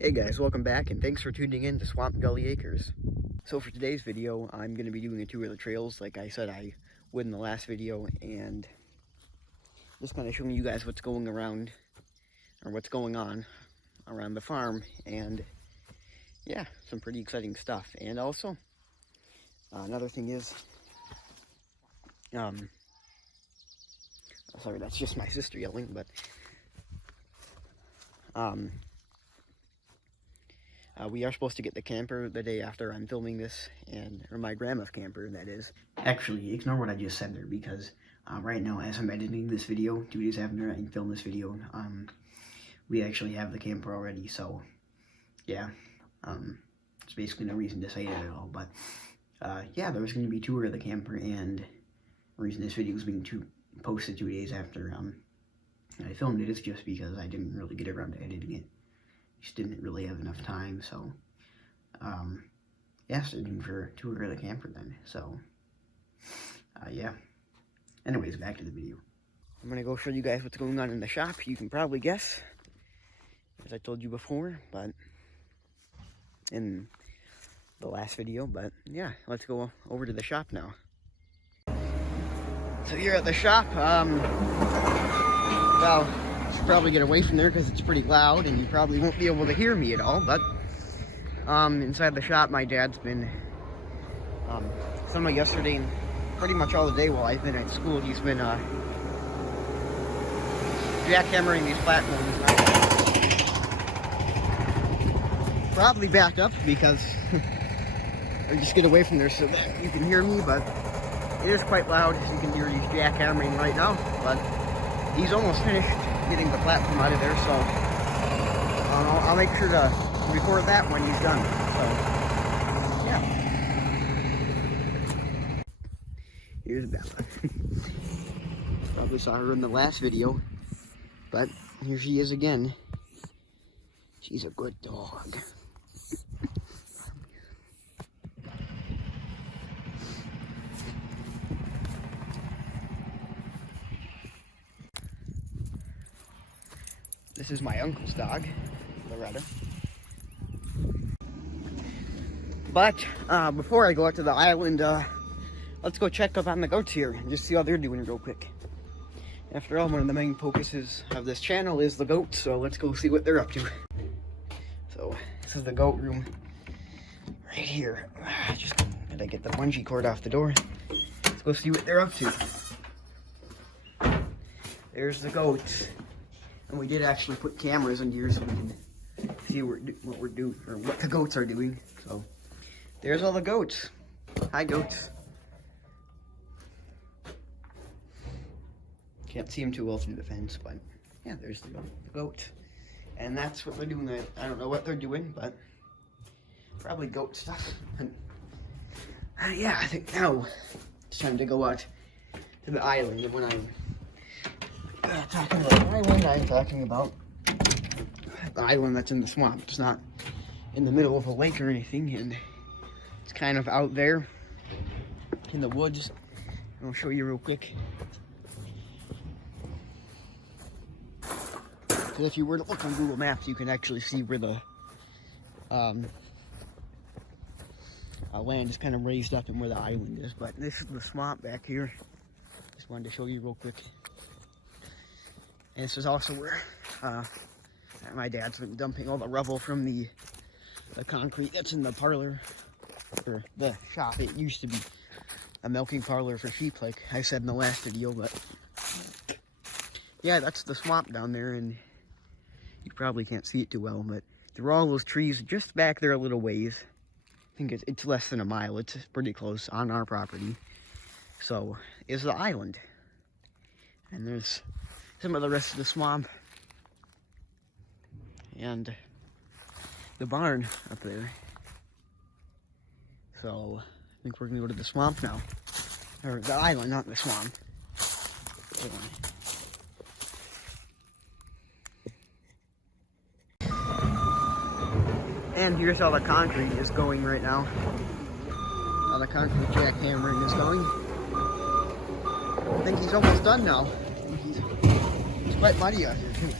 Hey guys, welcome back and thanks for tuning in to Swamp Gully Acres. So for today's video, I'm going to be doing a tour of the trails like I said I would in the last video, and just kind of showing you guys what's going around, or what's going on around the farm, and yeah, some pretty exciting stuff. And also, another thing is, sorry, that's just my sister yelling, but we are supposed to get the camper the day after I'm filming this, or my grandma's camper, that is. Actually, ignore what I just said there, because right now, as I'm editing this video, 2 days after I film this video, we actually have the camper already, so, yeah, it's basically no reason to say that at all, but, yeah, there was going to be a tour of the camper, and the reason this video is being posted 2 days after I filmed it is just because I didn't really get around to editing it. Just didn't really have enough time, so yeah, stay tuned for a tour of the camper then. So yeah, anyways, back to the video. I'm gonna go show you guys what's going on in the shop. You can probably guess, as I told you before, but in the last video, but yeah, let's go over to the shop now. So here at the shop, well, should probably get away from there because it's pretty loud and you probably won't be able to hear me at all, but inside the shop my dad's been some of yesterday and pretty much all the day while I've been at school, he's been jackhammering these platforms. Probably back up because or just get away from there so that you can hear me, but it is quite loud. As you can hear, he's jackhammering right now, but he's almost finished getting the platform out of there, so I'll make sure to record that when he's done. So, yeah. Here's Bella. Probably saw her in the last video, but here she is again. She's a good dog. This is my uncle's dog, Loretta. But before I go out to the island, let's go check up on the goats here and just see how they're doing real quick. After all, one of the main focuses of this channel is the goats, so let's go see what they're up to. So this is the goat room right here. Just gotta get the bungee cord off the door. Let's go see what they're up to. There's the goats. And we did actually put cameras in here so we can see what we're doing, or what the goats are doing. So, there's all the goats. Hi, goats. Can't see them too well through the fence, but yeah, there's the goats. And that's what they're doing. I don't know what they're doing, but probably goat stuff. And, yeah, I think now it's time to go out to the island. And when I'm talking about the island, I'm talking about the island that's in the swamp. It's not in the middle of a lake or anything, and it's kind of out there in the woods. I'll show you real quick. Because if you were to look on Google Maps, you can actually see where the land is kind of raised up and where the island is. But this is the swamp back here. Just wanted to show you real quick. And this is also where my dad's been dumping all the rubble from the concrete that's in the parlor, or the shop. It used to be a milking parlor for sheep, like I said in the last video, but yeah, that's the swamp down there, and you probably can't see it too well, but there are all those trees just back there a little ways. I think it's less than a mile. It's pretty close on our property. So is the island, and there's some of the rest of the swamp and the barn up there. So I think we're gonna go to the swamp now, or the island, not the swamp. And here's how the concrete is going right now. How the concrete jackhammering is going. I think he's almost done now. It's quite muddy out here too.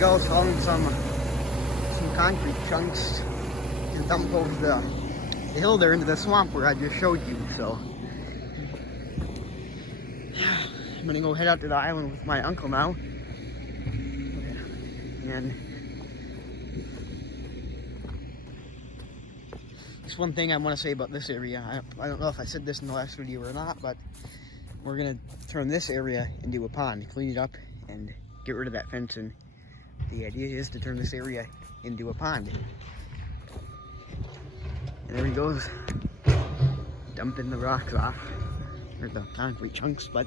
go, hauling some concrete chunks and dump over the hill there into the swamp where I just showed you. So I'm gonna go head out to the island with my uncle now. And there's one thing I want to say about this area. I don't know if I said this in the last video or not, but we're gonna turn this area into a pond, clean it up, and get rid of that fence. And the idea is to turn this area into a pond. And there he goes, dumping the rocks off, or the concrete chunks. But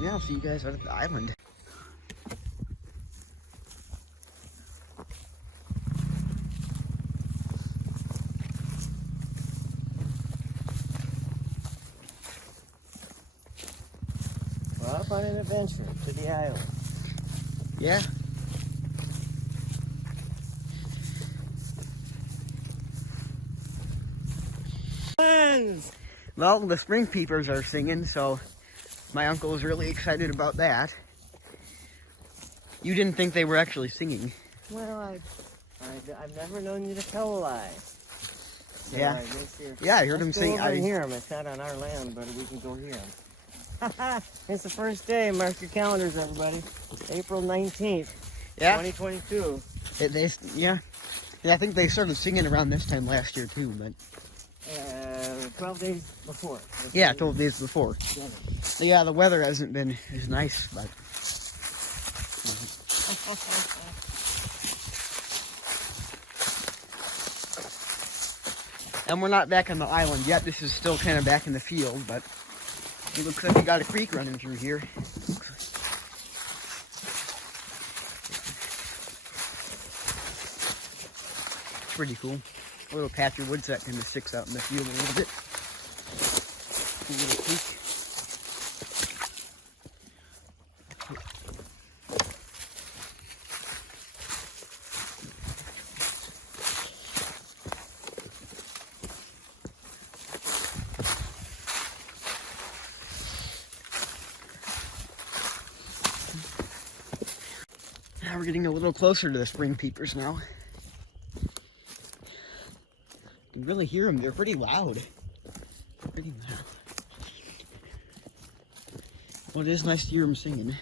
yeah, I'll see you guys out at the island. We're off on an adventure to the island. Yeah. Well, the spring peepers are singing, so my uncle is really excited about that. You didn't think they were actually singing. Well, I've never known you to tell a lie. So Yeah. I guess Yeah, I heard him sing. I hear him. It's not on our land, but we can go hear him. It's the first day. Mark your calendars, everybody. April 19th, Yeah. 2022. Yeah. Yeah, I think they started singing around this time last year too, but 12 days before. yeah, 12 days before. Yeah, the weather hasn't been as nice, but and we're not back on the island yet. This is still kind of back in the field, but it looks like we got a creek running through here. Pretty cool. A little patch of woods that kind of sticks out in the field a little bit. A little creek. Now we're getting a little closer to the spring peepers now. You can really hear them. They're pretty loud. Pretty loud. Well, it is nice to hear them singing.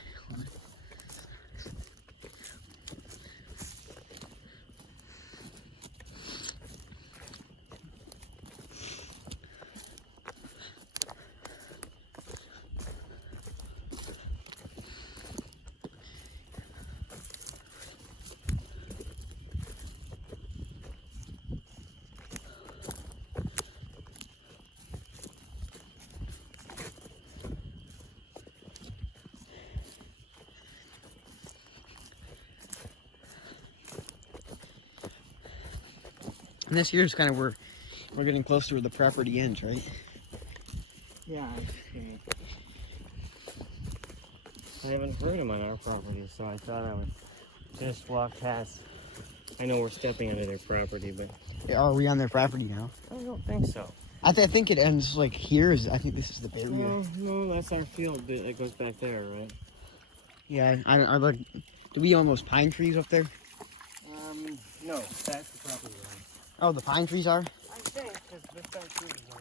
And this here's kind of where we're getting close to where the property ends, right? Yeah, I haven't heard him on our property, so I thought I would just walk past. I know we're stepping onto their property, but Are we on their property now? I don't think so. I think it ends like here. I think this is the barrier. No, that's our field that goes back there, right? Yeah, I like. Do we own those pine trees up there? No, that's the property line. Oh, the pine trees are? I think, because this guy's trees are.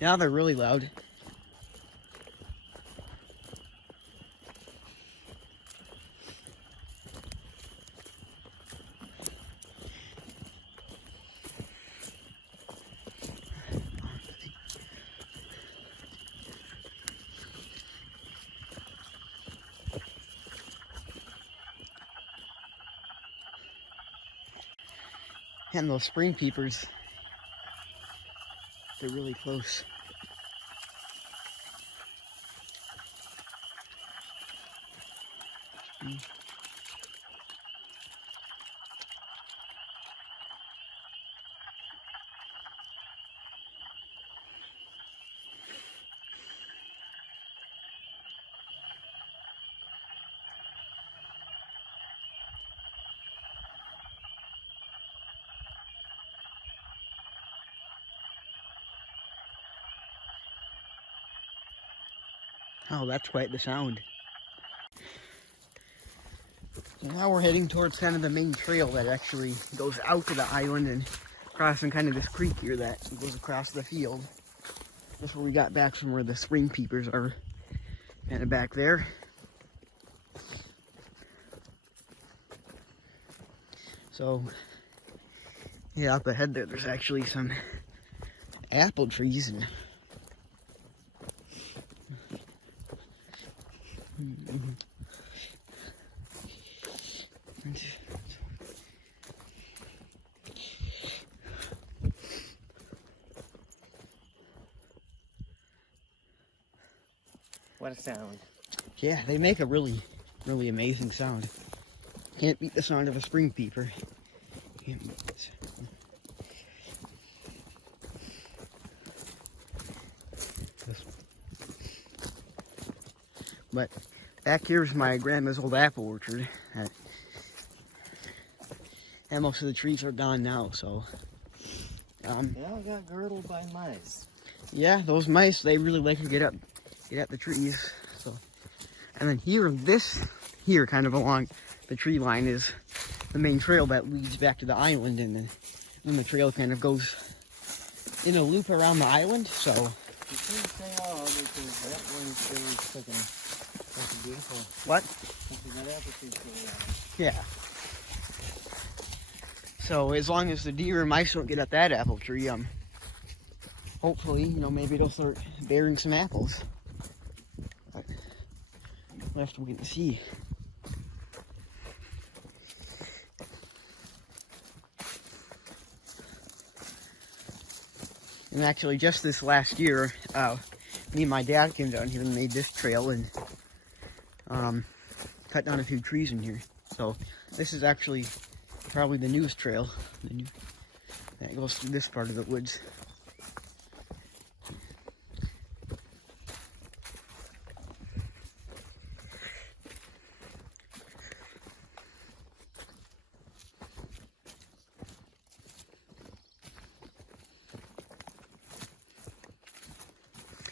Now they're really loud. And those spring peepers, they're really close. Oh, that's quite the sound. So now we're heading towards kind of the main trail that actually goes out to the island and crossing kind of this creek here that goes across the field. That's where we got back from where the spring peepers are, kind of back there. So, yeah, up ahead there, there's actually some apple trees and What a sound. yeah, they make a really amazing sound. Can't beat the sound of a spring peeper. Can't beat it. But back here's my grandma's old apple orchard. And most of the trees are gone now, so. They all got girdled by mice. Yeah, those mice, they really like to get at the trees. So, and then here kind of along the tree line is the main trail that leads back to the island, and then the trail kind of goes in a loop around the island. So You shouldn't say all because that one's really cooking. That's a beautiful. what? That apple tree's really Yeah. So as long as the deer and mice don't get at that apple tree, hopefully, maybe it'll start bearing some apples. But we'll have to wait and see. And actually, just this last year, me and my dad came down here and made this trail and cut down a few trees in here. So this is actually probably the newest trail that goes through this part of the woods.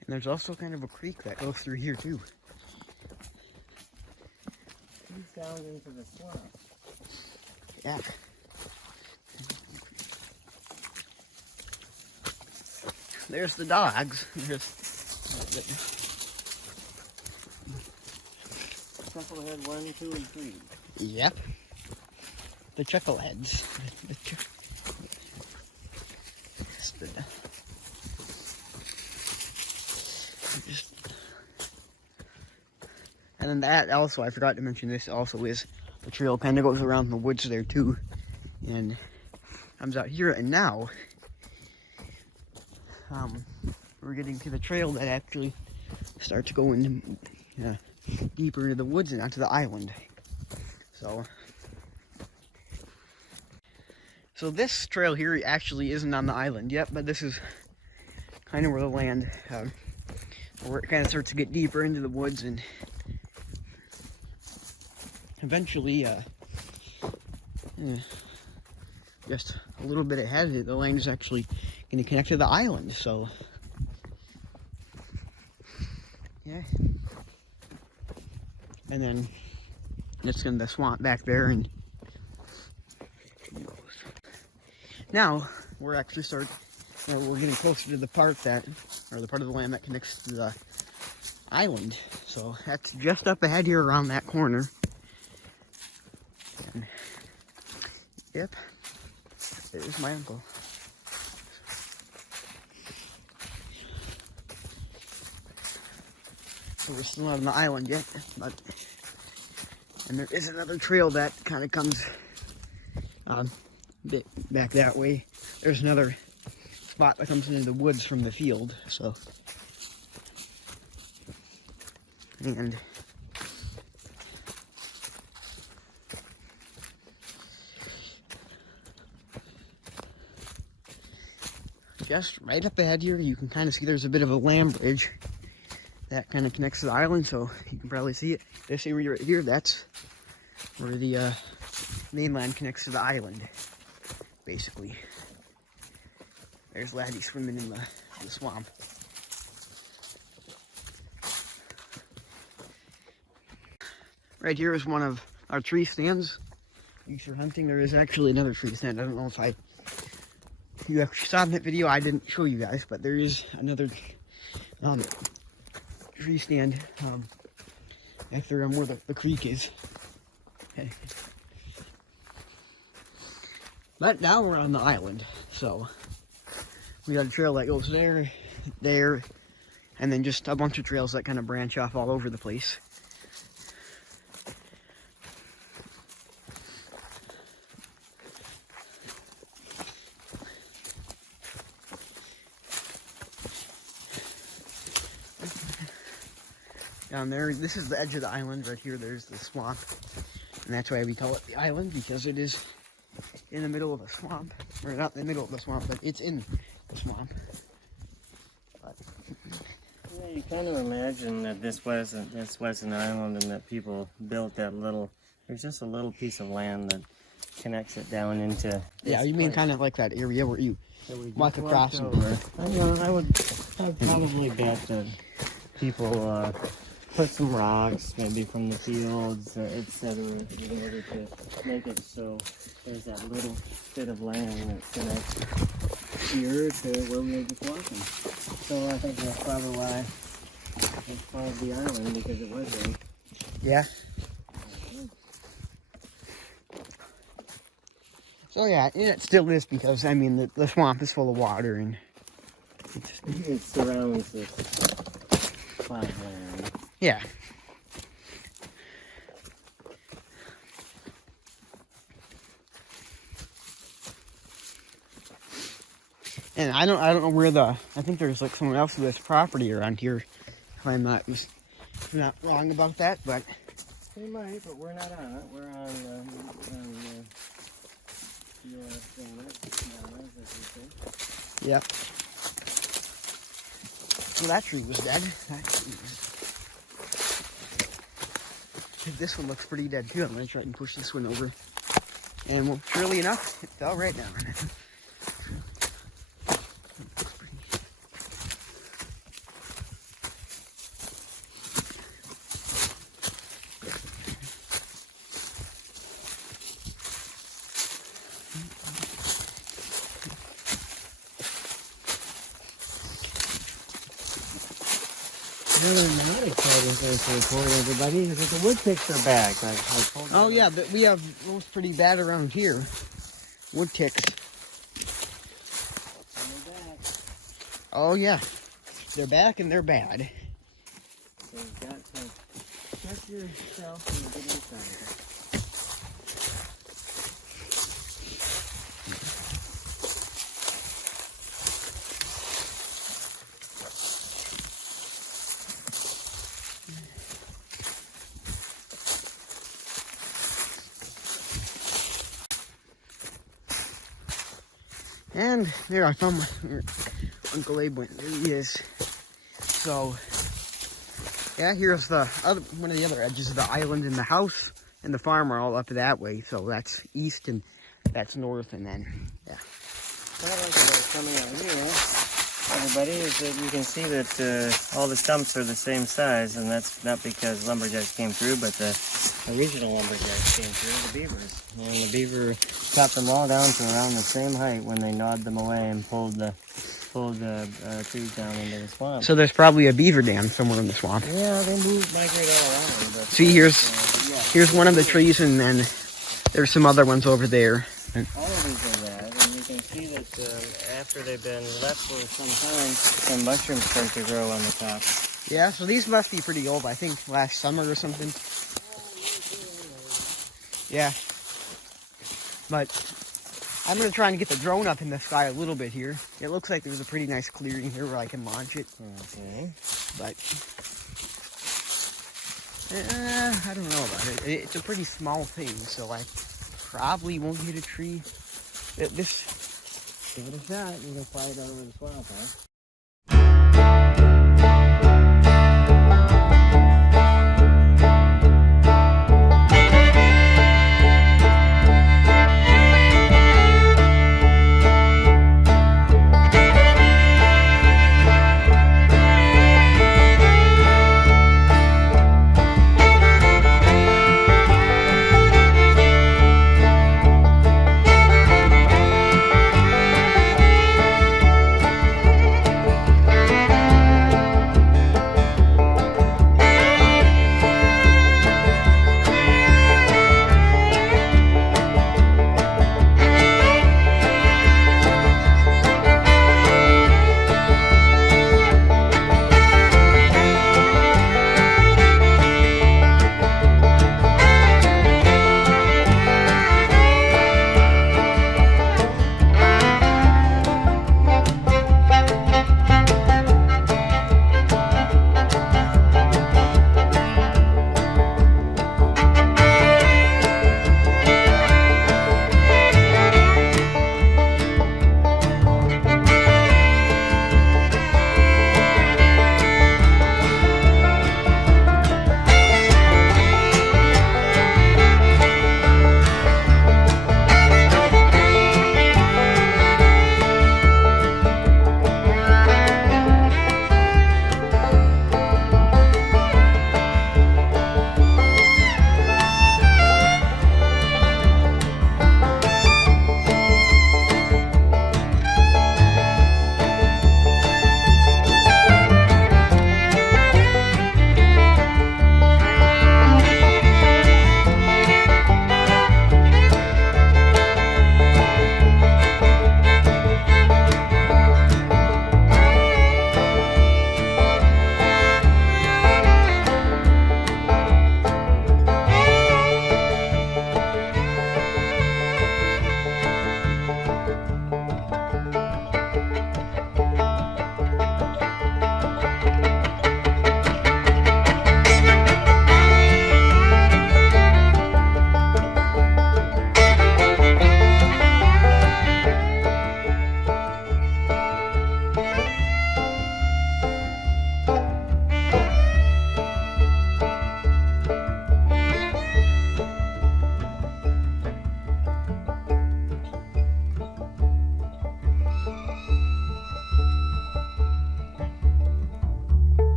And there's also kind of a creek that goes through here too. He's down into the swamp. Yeah. There's the dogs. Chucklehead 1, 2, and 3. Yep. The chuckleheads. And then that also, I forgot to mention this also is the trail kind of goes around the woods there too. And comes out here, and now we're getting to the trail that actually starts going deeper into the woods and onto the island. So this trail here actually isn't on the island yet, but this is kind of where the land, where it kind of starts to get deeper into the woods, and eventually, just a little bit ahead of it, the land is actually going to connect to the island. So, yeah. And then it's in the swamp back there, and now we're actually we're getting closer to the part or the part of the land that connects to the island. So that's just up ahead here around that corner. And, yep, there's my uncle. So we're still not on the island yet, and there is another trail that kind of comes back that way. There's another spot that comes into the woods from the field. So, and just right up ahead here, you can kind of see there's a bit of a land bridge that kind of connects to the island, so you can probably see it. This area right here, that's where the mainland connects to the island, basically. There's Laddie swimming in the swamp. Right here is one of our tree stands. Used for hunting. There is actually another tree stand. I don't know if you actually saw in that video. I didn't show you guys, but there is another tree stand back there on where the creek is. Okay. But now we're on the island, so we got a trail that goes there, there, and then just a bunch of trails that kind of branch off all over the place. Down there, this is the edge of the island. Right here, there's the swamp, and that's why we call it the island, because it is in the middle of a swamp, or not in the middle of the swamp, but it's in the swamp. But, yeah, you kind of imagine that this was an island, and that people built that little. There's just a little piece of land that connects it down into. Yeah, you mean kind of like that area where you walk across over. I would probably bet that people put some rocks, maybe from the fields, etc., in order to make it so there's that little bit of land that connects here to where we were just walking. So I think that's probably why it's called the island, because it was there. Yeah. So yeah, it still is, because I mean the swamp is full of water, and it surrounds this flat land. Yeah. And I don't know where I think there's like someone else with property around here. If I'm not wrong about that, but we might, but we're not on it. We're on yep. Well, that tree was dead. This one looks pretty dead too. I'm gonna try and push this one over, and well, surely enough, it fell right down. Really not exciting thing to report, everybody, is that the wood ticks are back. Oh yeah, but we have those pretty bad around here. Wood ticks. They're back. Oh yeah, they're back and they're bad. So you've got to check yourself and get inside. And there I found Uncle Abe went. There he is. So yeah, here's one of the other edges of the island, and the house and the farm are all up that way. So that's east and that's north, and then yeah. What I like about coming out here, everybody, is that you can see that all the stumps are the same size, and that's not because lumberjacks came through, but the original lumberjacks came through, the beavers. And the beaver cut them all down to around the same height when they gnawed them away and pulled the trees down into the swamp. So there's probably a beaver dam somewhere in the swamp. Yeah, they migrate all around. But see, here's one of the trees, and then there's some other ones over there. All of these are that, and you can see that after they've been left for some time, some mushrooms start to grow on the top. Yeah, so these must be pretty old. I think last summer or something. Yeah. But I'm going to try and get the drone up in the sky a little bit here. It looks like there's a pretty nice clearing here where I can launch it. Okay. But I don't know about it. It's a pretty small thing, so I probably won't hit a tree. Give it a shot. You can fly it over the swamp, huh?